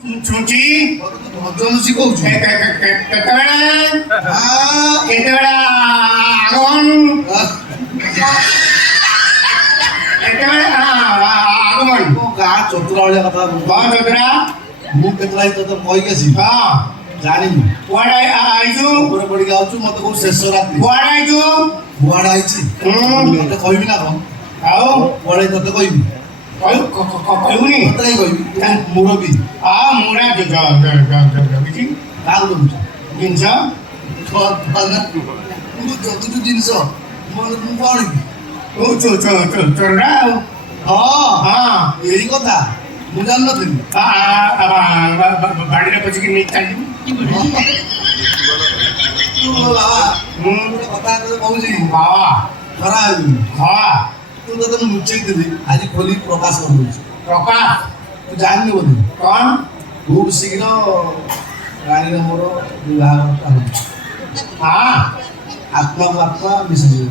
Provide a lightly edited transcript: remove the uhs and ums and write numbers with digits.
ଛୁଞ୍ଚି ଭଜନସି କହୁଛୁ କେତେବେଳେ କେତେବେଳେ ଆଗମନ କେତେବେଳେ ଆଗମନ ଗାଁ ଚତୁରା ଭଳିଆ କଥା କଣ ଚତୁରା ମୁଁ କେତେବେଳେ ତତେ କହିକି ଆସିବି ହଁ ଜାଣିନି କୁଆଡ଼େ ଆଇଛୁ ଉପରେ ପଡ଼ିକି ଆଉଛୁ ମତେ କହୁ ଶେଷ ରାତ୍ରି କୁଆଡ଼େ ଆଇଛୁ କୁଆଡ଼େ ଆଇଛି ତତେ କହିବି ନା କଣ ଆଉ କୁଆଡ଼େ ତତେ କହିବି କହିବୁନି ତତେ କାହିଁ କହିବି ତୁ ମୁରବୀ ମୁରା ଜଗିଛି କାହାକୁ ଜଗୁଛୁ ଜିନିଷ ମୁଁ ଜଗୁଛୁ ଜିନିଷ ମୁଁ କଣ ଚୋରଟା ଆଉ ହଁ ଏଇ କଥା ମୁଁ ଜାଣିନଥିଲି ବାଡ଼ିରେ ପଶିକି ନେଇ ଚାଲିବୁ ବାବା ମୁଁ ଗୋଟେ କଥା ତତେ କହୁଛି ବାବା ଖରା ହେବି ହଁ ତୁ ତତେ ମୁଁ ଲୁଚେଇଥିଲି ଆଜି ଖୋଲି ପ୍ରକାଶ କରିଦେଉଛି ପ୍ରକାଶ ତୁ ଜାଣିନି ବୋଧେ କଣ ଖୁବ ଶୀଘ୍ର ରାଣୀର ମୋର ବିବାହ ଆତ୍ମାକୁ ଆତ୍ମା ମିଶିଯିବ